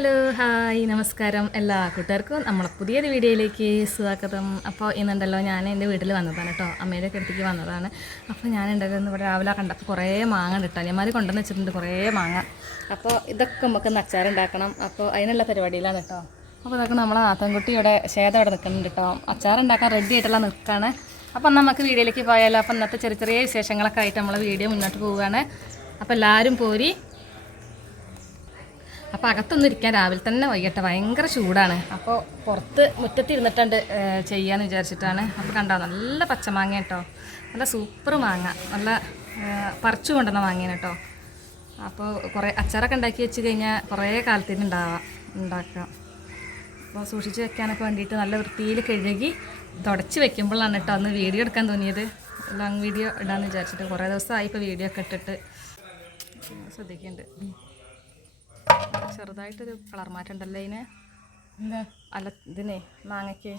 Hello hi നമസ്കാരം എല്ലാ കൂട്ടുകാർക്കും നമ്മളെ പുതിയൊരു വീഡിയോയിലേക്ക് സ്വാഗതം. അപ്പോൾ ഇന്നുണ്ടല്ലോ ഞാൻ എൻ്റെ വീട്ടിൽ വന്നതാണ് കേട്ടോ, അമ്മയുടെ അടുത്തേക്ക് വന്നതാണ്. അപ്പോൾ ഞാനുണ്ടായിരുന്നു ഇവിടെ രാവിലെ കണ്ടപ്പോൾ കുറേ മാങ്ങ കിട്ടാൻ അനിയന്മാർ കൊണ്ടുവന്ന് വെച്ചിട്ടുണ്ട്, കുറേ മാങ്ങ. അപ്പോൾ ഇതൊക്കെ നമുക്ക് അച്ചാറുണ്ടാക്കണം. അപ്പോൾ അതിനുള്ള പരിപാടിയിലാണ് കേട്ടോ. അപ്പോൾ ഇതൊക്കെ നമ്മളെ നാത്തൻകുട്ടി ഇവിടെ ശേത ഇവിടെ നിൽക്കുന്നുണ്ട് കേട്ടോ, അച്ചാറുണ്ടാക്കാൻ റെഡി ആയിട്ടുള്ള നിൽക്കുകയാണ്. അപ്പം നമുക്ക് വീഡിയോയിലേക്ക് പോയാലോ. അപ്പോൾ ഇന്നത്തെ ചെറിയ ചെറിയ വിശേഷങ്ങളൊക്കെ ആയിട്ട് നമ്മളെ വീഡിയോ മുന്നോട്ട് പോവുകയാണ്. അപ്പോൾ എല്ലാവരും പോരി. അപ്പോൾ അകത്തൊന്നും ഇരിക്കാൻ രാവിലെ തന്നെ വൈകിട്ട് ഭയങ്കര ചൂടാണ്. അപ്പോൾ പുറത്ത് മുറ്റത്തിരുന്നിട്ടുണ്ട് ചെയ്യാമെന്ന് വിചാരിച്ചിട്ടാണ്. അപ്പോൾ കണ്ടോ നല്ല പച്ചമാങ്ങ കേട്ടോ, നല്ല സൂപ്പർ മാങ്ങ, നല്ല പറിച്ചു കൊണ്ടുവന്ന മാങ്ങയാണ് കേട്ടോ. അപ്പോൾ കുറേ അച്ചാറൊക്കെ ഉണ്ടാക്കി വെച്ച് കഴിഞ്ഞാൽ കുറേ കാലത്തിന് ഉണ്ടാക്കാം. അപ്പോൾ സൂക്ഷിച്ച് വെക്കാനൊക്കെ വേണ്ടിയിട്ട് നല്ല വൃത്തിയിൽ കഴുകി തുടച്ച് വെക്കുമ്പോഴാണ് കേട്ടോ അന്ന് വീഡിയോ എടുക്കാൻ തോന്നിയത്. ലോങ് വീഡിയോ ഇടാമെന്ന് വിചാരിച്ചിട്ട് കുറേ ദിവസമായി ഇപ്പോൾ വീഡിയോ ഒക്കെ ഇട്ടിട്ട് ശ്രദ്ധിക്കുന്നുണ്ട്. ചെറുതായിട്ടൊരു കളർ മാറ്റം ഉണ്ടല്ലോ അതിന്, എന്താ അല്ല ഇതിനെ മാങ്ങയ്ക്ക്.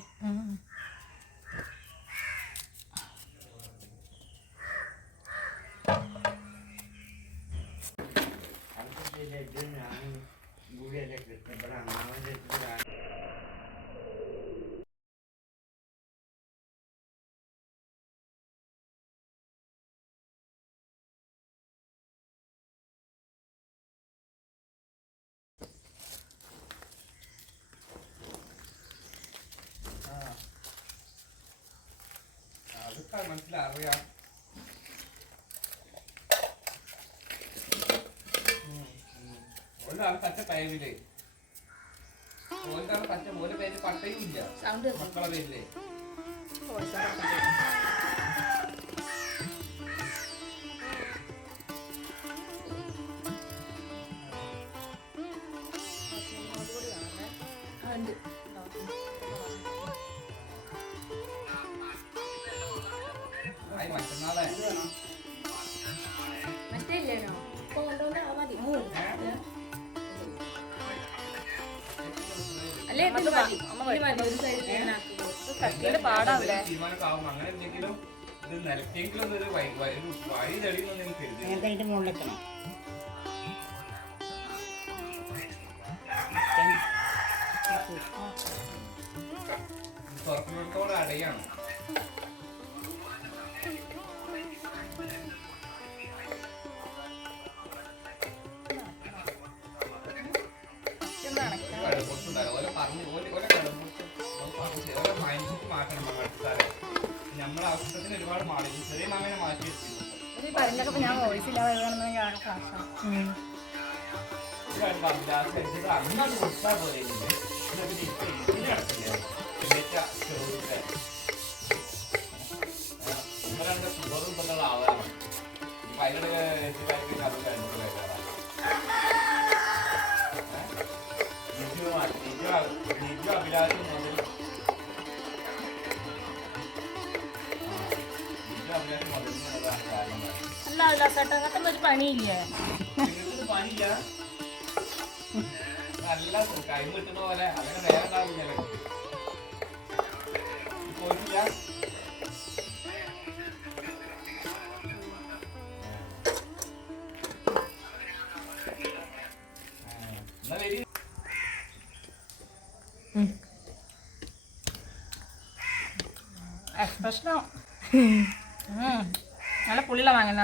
മനസ്സിലറിയാം. ഓരോ പച്ച പയവില്ലേ, ഓരോ പച്ച ഓരോ പേര് പട്ടയും ഇല്ല മക്കളെ പേരില്ലേ. മറ്റന്നാളെ തീരുമാനമാവും. അങ്ങനെ എന്തെങ്കിലും ഇത് നിലക്കെങ്കിലും ഒരു വഴി തെളിയുന്നു എനിക്ക് കരുതി. തുറക്കുന്നിടത്തോടെ അടയാണ്. നമ്മളെ ആവശ്യത്തിന് ഒരുപാട് മാറി ചെറിയ മാമനെ മാറ്റി വെച്ചു. ഞാൻ വോയിസില്ലാതെ അന്നാണ് കൊടുത്താൽ പോലെ ഷുഗറും തന്നുള്ള ആവാറാണ്. ഇപ്പൊ അതിലൂടെ അത് അഭിലാഷം മുതൽ പണിയില്ല പണിയില്ല. നല്ല കൈ കിട്ടുന്ന പോലെ അങ്ങനെ നേരം ഉണ്ടാവില്ല. പോയിട്ടില്ല. എക്സ്പ്രഷനോ നല്ല പുളിയുള്ള വാങ്ങുന്ന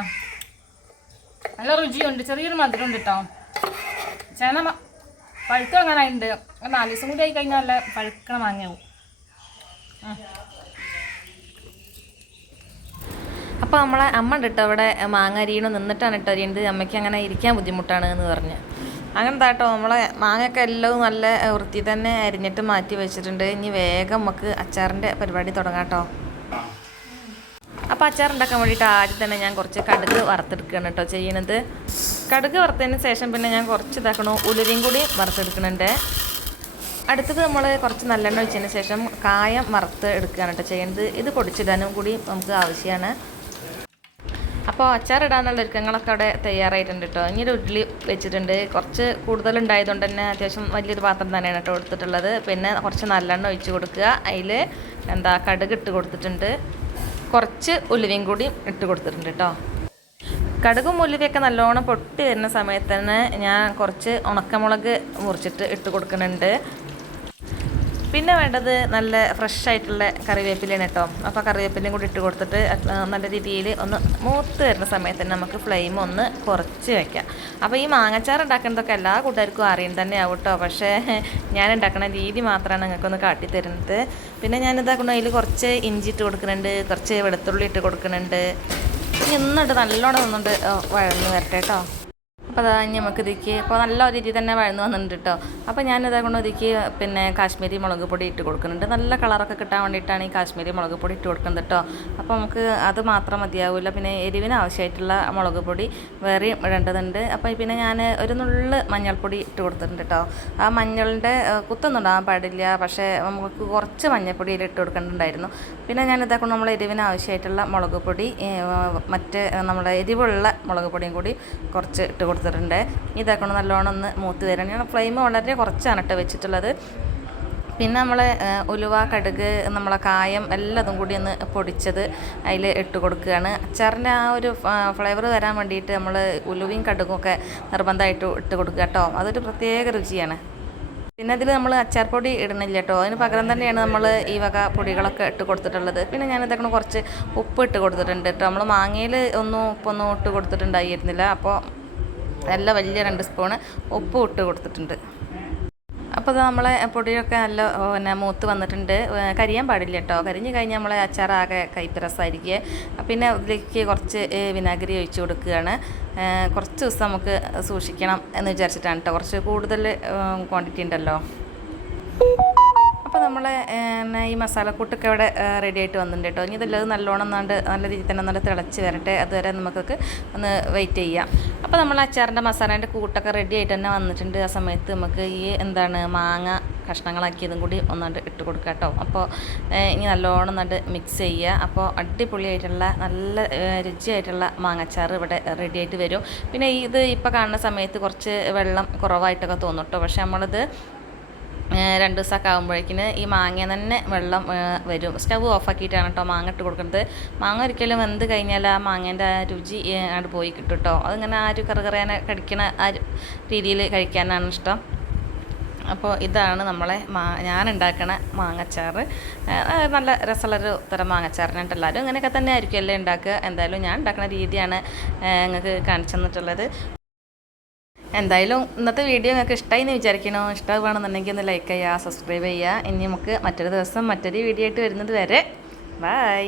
നല്ല രുചിയുണ്ട്, ചെറിയൊരു മധുരം ഉണ്ട് കേട്ടോ. ചേന പഴുത്ത് വാങ്ങാനായിട്ടുണ്ട്. 4 ദിവസം കൂടി ആയി കഴിഞ്ഞാൽ നല്ല പഴുക്കണ വാങ്ങിയാവും. അപ്പോൾ നമ്മളെ അമ്മ ഉണ്ട് കേട്ടോ അവിടെ മാങ്ങ അരിയണം നിന്നിട്ടാണ് കേട്ടോ അരിയുന്നത്. അമ്മയ്ക്ക് അങ്ങനെ ഇരിക്കാൻ ബുദ്ധിമുട്ടാണ് എന്ന് പറഞ്ഞ് അങ്ങനെ കേട്ടോ നമ്മളെ മാങ്ങയൊക്കെ എല്ലാം നല്ല വൃത്തി തന്നെ അരിഞ്ഞിട്ട് മാറ്റി വെച്ചിട്ടുണ്ട്. ഇനി വേഗം നമുക്ക് അച്ചാറിൻ്റെ പരിപാടി തുടങ്ങാം കേട്ടോ. അപ്പോൾ അച്ചാറുണ്ടാക്കാൻ വേണ്ടിയിട്ട് ആദ്യം തന്നെ ഞാൻ കുറച്ച് കടുക് വറുത്തെടുക്കുകയാണ് കേട്ടോ ചെയ്യണത്. കടുക് വറുത്തതിന് ശേഷം പിന്നെ ഞാൻ കുറച്ച് ഇതാക്കണു ഉലുവയും കൂടി വറുത്തെടുക്കുന്നുണ്ട്. അടുത്തത് നമ്മൾ കുറച്ച് നല്ലെണ്ണ ഒഴിച്ചതിന് ശേഷം കായം വറുത്ത് എടുക്കുകയാണ് കേട്ടോ ചെയ്യുന്നത്. ഇത് പൊടിച്ചിടാനും കൂടി നമുക്ക് ആവശ്യമാണ്. അപ്പോൾ അച്ചാറിടാനുള്ള ഒരുക്കങ്ങളൊക്കെ അവിടെ തയ്യാറായിട്ടുണ്ട് കേട്ടോ. ഇനി ഒരു ഉരുളി വെച്ചിട്ടുണ്ട്. കുറച്ച് കൂടുതലുണ്ടായതുകൊണ്ട് തന്നെ അത്യാവശ്യം വലിയൊരു പാത്രം തന്നെയാണ് കേട്ടോ എടുത്തിട്ടുള്ളത്. പിന്നെ കുറച്ച് നല്ലെണ്ണ ഒഴിച്ച് കൊടുക്കുക. അതിൽ കടുക് ഇട്ട് കൊടുത്തിട്ടുണ്ട്. കുറച്ച് ഉലുവയും കൂടി ഇട്ട് കൊടുത്തിട്ടുണ്ട് കേട്ടോ. കടുകും ഉലുവയൊക്കെ നല്ലോണം പൊട്ടി വരുന്ന സമയത്ത് തന്നെ ഞാൻ കുറച്ച് ഉണക്കമുളക് മുറിച്ചിട്ട് ഇട്ട് കൊടുക്കുന്നുണ്ട്. പിന്നെ വേണ്ടത് നല്ല ഫ്രഷ് ആയിട്ടുള്ള കറിവേപ്പിലയാണ് കേട്ടോ. അപ്പോൾ കറിവേപ്പിലയും കൂടി ഇട്ട് കൊടുത്തിട്ട് നല്ല രീതിയിൽ ഒന്ന് മൂത്ത് വരുന്ന സമയത്ത് തന്നെ നമുക്ക് ഫ്ലെയിം ഒന്ന് കുറച്ച് വയ്ക്കാം. അപ്പോൾ ഈ മാങ്ങച്ചാർ ഉണ്ടാക്കുന്നതൊക്കെ എല്ലാ കൂട്ടുകാർക്കും അറിയാൻ തന്നെ ആവും കേട്ടോ. പക്ഷേ ഞാൻ ഉണ്ടാക്കുന്ന രീതി മാത്രമാണ് നിങ്ങൾക്കൊന്ന് കാട്ടിത്തരുന്നത്. പിന്നെ ഞാനിതാക്കണം അതിൽ കുറച്ച് ഇഞ്ചി ഇട്ട് കൊടുക്കുന്നുണ്ട്, കുറച്ച് വെളുത്തുള്ളി ഇട്ട് കൊടുക്കുന്നുണ്ട്. എന്നിട്ട് നല്ലോണം ഒന്നുകൊണ്ട് വഴന്ന് വരട്ടെ കേട്ടോ. അപ്പോൾ അതാ നമുക്ക് ഇതിക്ക് ഇപ്പോൾ നല്ല രീതിയിൽ തന്നെ വഴന്ന് വന്നിട്ടുണ്ട് കേട്ടോ. അപ്പോൾ ഞാനിതാ കൊണ്ട് ഇതിക്ക് പിന്നെ കാശ്മീരി മുളക് പൊടി ഇട്ട് കൊടുക്കുന്നുണ്ട്. നല്ല കളറൊക്കെ കിട്ടാൻ വേണ്ടിയിട്ടാണ് ഈ കാശ്മീരി മുളക് പൊടി ഇട്ട് കൊടുക്കുന്നത് കേട്ടോ. അപ്പോൾ നമുക്ക് അത് മാത്രം മതിയാവില്ല, പിന്നെ എരിവിന് ആവശ്യമായിട്ടുള്ള മുളക് പൊടി വേറെയും ഇടേണ്ടതുണ്ട്. അപ്പോൾ പിന്നെ ഞാൻ ഒരു നുള്ള് മഞ്ഞൾപ്പൊടി ഇട്ട് കൊടുത്തിട്ടുണ്ട് കേട്ടോ. ആ മഞ്ഞളിൻ്റെ കുത്തൊന്നും ഉണ്ടാകാൻ പാടില്ല, പക്ഷേ നമുക്ക് കുറച്ച് മഞ്ഞൾപ്പൊടി ഇട്ട് കൊടുക്കേണ്ടതുണ്ടായിരുന്നു. പിന്നെ ഞാനിതാ കൊണ്ട് നമ്മൾ എരിവിന് ആവശ്യമായിട്ടുള്ള മുളക് പൊടി മറ്റ് നമ്മുടെ എരിവുള്ള മുളക് പൊടിയും കൂടി കുറച്ച് ഇട്ട് കൊടുത്തിട്ടുണ്ട്. ഇതാക്കണം നല്ലോണം ഒന്ന് മൂത്ത് വരണം. ഞാൻ ഫ്ലെയിം വളരെ കുറച്ചാണ് കേട്ടോ വെച്ചിട്ടുള്ളത്. പിന്നെ നമ്മൾ ഉലുവ, കടുക്, നമ്മളെ കായം എല്ലാതും കൂടി ഒന്ന് പൊടിച്ചത് അതിൽ ഇട്ട് കൊടുക്കുകയാണ്. അച്ചാറിൻ്റെ ആ ഒരു ഫ്ലേവർ വരാൻ വേണ്ടിയിട്ട് നമ്മൾ ഉലുവയും കടുകും ഒക്കെ നിർബന്ധമായിട്ട് ഇട്ട് കൊടുക്കുക കേട്ടോ. അതൊരു പ്രത്യേക രുചിയാണ്. പിന്നെ ഇതിൽ നമ്മൾ അച്ചാർ പൊടി ഇടുന്നില്ല കേട്ടോ. അതിന് പകരം തന്നെയാണ് നമ്മൾ ഈ വക പൊടികളൊക്കെ ഇട്ട് കൊടുത്തിട്ടുള്ളത്. പിന്നെ ഞാൻ ഇതൊക്കെ കുറച്ച് ഉപ്പ് ഇട്ട് കൊടുത്തിട്ടുണ്ട് കേട്ടോ. നമ്മൾ മാങ്ങയിൽ ഉപ്പൊന്നും ഇട്ട് കൊടുത്തിട്ടുണ്ടായിരുന്നില്ല. അപ്പോൾ നല്ല വലിയ 2 സ്പൂണ് ഉപ്പ് ഇട്ട് കൊടുത്തിട്ടുണ്ട്. അപ്പോൾ അത് നമ്മളെ പൊടിയൊക്കെ നല്ല പിന്നെ മൂത്ത് വന്നിട്ടുണ്ട്. കരിയാൻ പാടില്ല കേട്ടോ. കരിഞ്ഞ് കഴിഞ്ഞാൽ നമ്മളെ അച്ചാറാകെ കയ്പ്പ് രസമായിരിക്കുക. പിന്നെ ഇതിലേക്ക് കുറച്ച് വിനാഗിരി ഒഴിച്ച് കൊടുക്കുകയാണ്. കുറച്ച് ദിവസം നമുക്ക് സൂക്ഷിക്കണം എന്ന് വിചാരിച്ചിട്ടാണ് കേട്ടോ. കുറച്ച് കൂടുതൽ ക്വാണ്ടിറ്റി ഉണ്ടല്ലോ. അപ്പോൾ നമ്മൾ ഈ മസാലക്കൂട്ടൊക്കെ ഇവിടെ റെഡി ആയിട്ട് വന്നിട്ടുണ്ട് കേട്ടോ. ഇനി ഇതെല്ലാം നല്ലോണം നല്ല രീതിയിൽ തന്നെ നല്ല തിളച്ച് വരട്ടെ. അതുവരെ നമുക്കൊക്കെ ഒന്ന് വെയിറ്റ് ചെയ്യാം. അപ്പോൾ നമ്മൾ അച്ചാറിൻ്റെ മസാലേൻ്റെ കൂട്ടൊക്കെ റെഡി ആയിട്ട് തന്നെ വന്നിട്ടുണ്ട്. ആ സമയത്ത് നമുക്ക് ഈ മാങ്ങ കഷ്ണങ്ങളാക്കിയതും കൂടി ഒന്നുകൊണ്ട് ഇട്ട് കൊടുക്കുക കേട്ടോ. അപ്പോൾ ഇനി നല്ലോണം മിക്സ് ചെയ്യുക. അപ്പോൾ അടിപൊളിയായിട്ടുള്ള നല്ല രുചിയായിട്ടുള്ള മാങ്ങച്ചാറ് ഇവിടെ റെഡി ആയിട്ട് വരും. പിന്നെ ഇത് ഇപ്പോൾ കാണുന്ന സമയത്ത് കുറച്ച് വെള്ളം കുറവായിട്ടൊക്കെ തോന്നും കേട്ടോ. പക്ഷേ നമ്മളിത് 2 ദിവസമൊക്കെ ആകുമ്പോഴേക്കിന് ഈ മാങ്ങ തന്നെ വെള്ളം വരും. സ്റ്റവ് ഓഫാക്കിയിട്ടാണ് കേട്ടോ മാങ്ങ ഇട്ട് കൊടുക്കുന്നത്. മാങ്ങ ഒരിക്കലും വെന്ത് കഴിഞ്ഞാൽ ആ മാങ്ങേൻ്റെ ആ രുചി അങ്ങോട്ട് പോയി കിട്ടും കേട്ടോ. അതിങ്ങനെ ആ ഒരു കറുകറിയാനെ കടിക്കണ ആ രീതിയിൽ കഴിക്കാനാണ് ഇഷ്ടം. അപ്പോൾ ഇതാണ് നമ്മളെ ഞാൻ ഉണ്ടാക്കണ മാങ്ങച്ചാറ്. നല്ല രസമുള്ളൊരു തരം മാങ്ങച്ചാറിനായിട്ട് എല്ലാവരും ഇങ്ങനെയൊക്കെ തന്നെ ആയിരിക്കും അല്ലേ ഉണ്ടാക്കുക. എന്തായാലും ഞാൻ ഉണ്ടാക്കുന്ന രീതിയാണ് നിങ്ങൾക്ക് കാണിച്ചു തന്നിട്ടുള്ളത്. എന്തായാലും ഇന്നത്തെ വീഡിയോ നിങ്ങൾക്ക് ഇഷ്ടമായി എന്ന് വിചാരിക്കണോ? ഇഷ്ടമാണെന്നുണ്ടെങ്കിൽ ഒന്ന് ലൈക്ക് ചെയ്യുക, സബ്സ്ക്രൈബ് ചെയ്യുക. ഇനി നമുക്ക് മറ്റൊരു ദിവസം മറ്റൊരു വീഡിയോ ആയിട്ട് വരുന്നത് വരെ ബൈ.